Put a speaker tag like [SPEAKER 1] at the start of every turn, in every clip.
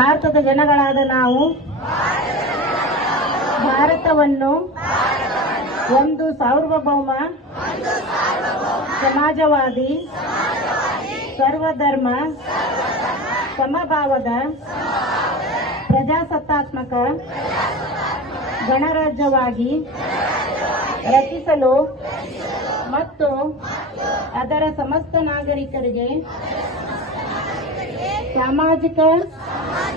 [SPEAKER 1] ಭಾರತದ ಜನಗಳಾದ ನಾವು ಭಾರತವನ್ನು ಒಂದು ಸಾರ್ವಭೌಮ ಸಮಾಜವಾದಿ ಸರ್ವಧರ್ಮ ಸಮಭಾವದ ಪ್ರಜಾಸತ್ತಾತ್ಮಕ ಗಣರಾಜ್ಯವಾಗಿ ರಚಿಸಲು ಮತ್ತು ಅದರ ಸಮಸ್ತ ನಾಗರಿಕರಿಗೆ ಸಾಮಾಜಿಕ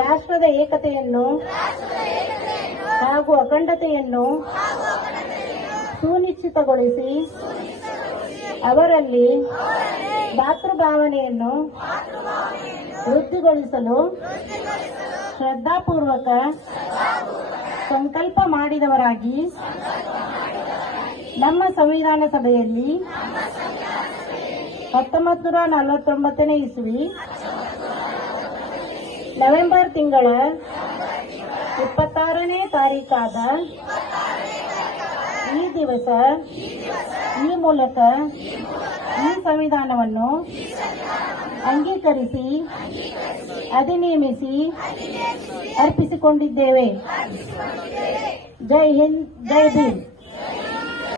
[SPEAKER 1] ರಾಷ್ಟ್ರದ ಏಕತೆಯನ್ನು ಹಾಗೂ ಅಖಂಡತೆಯನ್ನು ಸುನಿಶ್ಚಿತಗೊಳಿಸಿ ಅವರಲ್ಲಿ ಭಾವನೆಯನ್ನು ವೃದ್ಧಿಗೊಳಿಸಲು ಶ್ರದ್ಧಾಪೂರ್ವಕ ಸಂಕಲ್ಪ ಮಾಡಿದವರಾಗಿ ನಮ್ಮ ಸಂವಿಧಾನ ಸಭೆಯಲ್ಲಿ ಹತ್ತೊಂಬತ್ತು ನೂರ ನಲವತ್ತೊಂಬತ್ತನೇ ಇಸ್ವಿ ನವೆಂಬರ್ ತಿಂಗಳ ಇಪ್ಪತ್ತಾರನೇ ತಾರೀಕಾದ ಈ ದಿವಸ ಈ ಮೂಲಕ ಈ ಸಂವಿಧಾನವನ್ನು ಅಂಗೀಕರಿಸಿ ಅಧಿನಿಯಮಿಸಿ ಅರ್ಪಿಸಿಕೊಂಡಿದ್ದೇವೆ ಜೈ ಹಿಂದ್ ಜೈ ಹಿಂದ್